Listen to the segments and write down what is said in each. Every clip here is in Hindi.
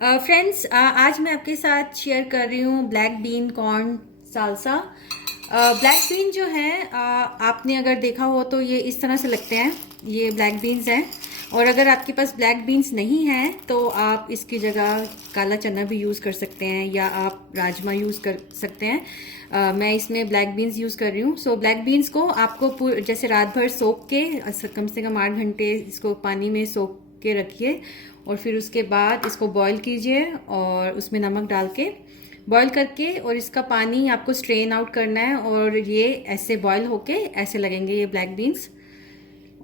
फ्रेंड्स, आज मैं आपके साथ शेयर कर रही हूँ black bean corn salsa. Black bean जो है, आपने अगर देखा हो तो ये इस तरह से लगते हैं। ये ब्लैक बीन्स हैं। और अगर आपके पास ब्लैक बीन्स नहीं हैं तो आप इसकी जगह काला चना भी यूज़ कर सकते हैं या आप राजमा यूज़ कर सकते हैं। मैं इसमें ब्लैक बीन्स यूज़ कर रही हूँ। सो ब्लैक बीन्स को आपको जैसे रात भर सोख के कम से कम 8 घंटे इसको पानी में सोख के रखिए और फिर उसके बाद इसको बॉईल कीजिए और उसमें नमक डाल के बॉईल करके, और इसका पानी आपको स्ट्रेन आउट करना है और ये ऐसे बॉईल होके ऐसे लगेंगे ये ब्लैक बीन्स।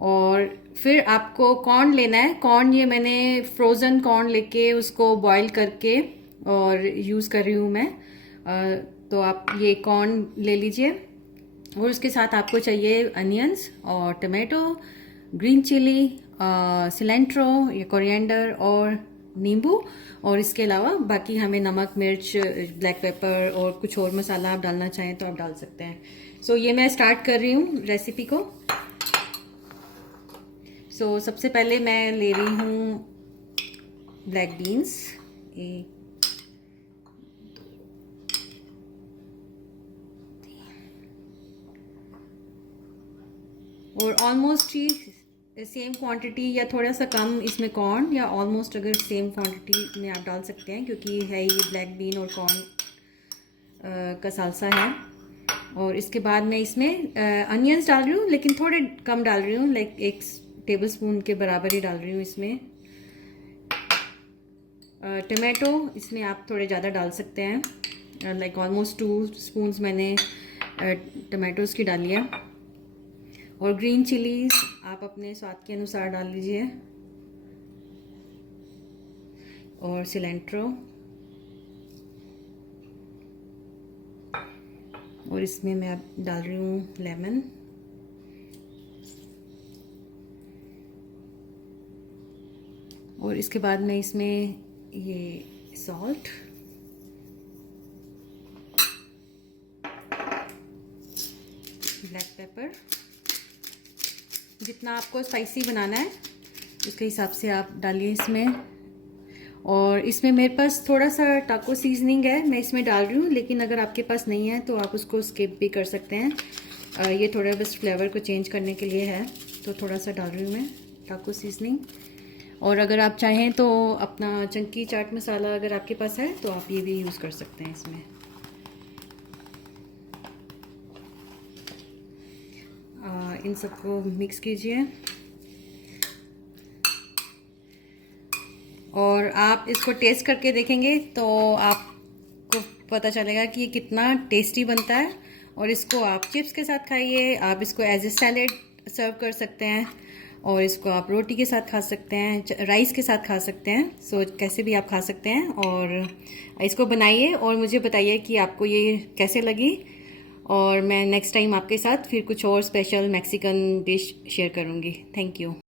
और फिर आपको कॉर्न लेना है। कॉर्न ये मैंने फ्रोज़न कॉर्न लेके उसको बॉईल करके और यूज़ कर रही हूँ मैं। तो आप ये कॉर्न ले लीजिए और उसके साथ आपको चाहिए अनियंस और टमाटो, ग्रीन चिली, सिलेंट्रो या कोरिएंडर और नींबू। और इसके अलावा बाकी हमें नमक, मिर्च, ब्लैक पेपर और कुछ और मसाला आप डालना चाहें तो आप डाल सकते हैं। सो ये मैं स्टार्ट कर रही हूँ रेसिपी को। सो सबसे पहले मैं ले रही हूँ ब्लैक बीन्स। एक, और ऑलमोस्ट ही सेम क्वांटिटी या थोड़ा सा कम इसमें कॉर्न, या ऑलमोस्ट अगर सेम क्वांटिटी में आप डाल सकते हैं क्योंकि है ये ब्लैक बीन और कॉर्न का सालसा है। और इसके बाद मैं इसमें अनियंस डाल रही हूँ, लेकिन थोड़े कम डाल रही हूँ, लाइक 1 टेबलस्पून के बराबर ही डाल रही हूँ इसमें। टमाटो इसमें आप थोड़े ज़्यादा डाल सकते हैं, लाइक ऑलमोस्ट 2 स्पून्स मैंने टमाटोज़ की डाली है। और ग्रीन चिलीज आप अपने स्वाद के अनुसार डाल लीजिए, और सिलेंट्रो, और इसमें मैं अब डाल रही हूँ लेमन। और इसके बाद मैं इसमें ये सॉल्ट, ब्लैक पेपर, जितना आपको स्पाइसी बनाना है उसके हिसाब से आप डालिए इसमें। और इसमें मेरे पास थोड़ा सा टाको सीजनिंग है, मैं इसमें डाल रही हूँ, लेकिन अगर आपके पास नहीं है तो आप उसको स्किप भी कर सकते हैं। ये थोड़ा बस फ्लेवर को चेंज करने के लिए है, तो थोड़ा सा डाल रही हूँ मैं टाको सीजनिंग। और अगर आप चाहें तो अपना चंकी चाट मसाला अगर आपके पास है तो आप ये भी यूज़ कर सकते हैं इसमें। इन सबको मिक्स कीजिए और आप इसको टेस्ट करके देखेंगे तो आपको पता चलेगा कि ये कितना टेस्टी बनता है। और इसको आप चिप्स के साथ खाइए, आप इसको एज ए सैलेड सर्व कर सकते हैं, और इसको आप रोटी के साथ खा सकते हैं, राइस के साथ खा सकते हैं। सो कैसे भी आप खा सकते हैं। और इसको बनाइए और मुझे बताइए कि आपको ये कैसे लगी। और मैं नेक्स्ट टाइम आपके साथ फिर कुछ और स्पेशल मैक्सिकन डिश शेयर करूँगी। Thank you.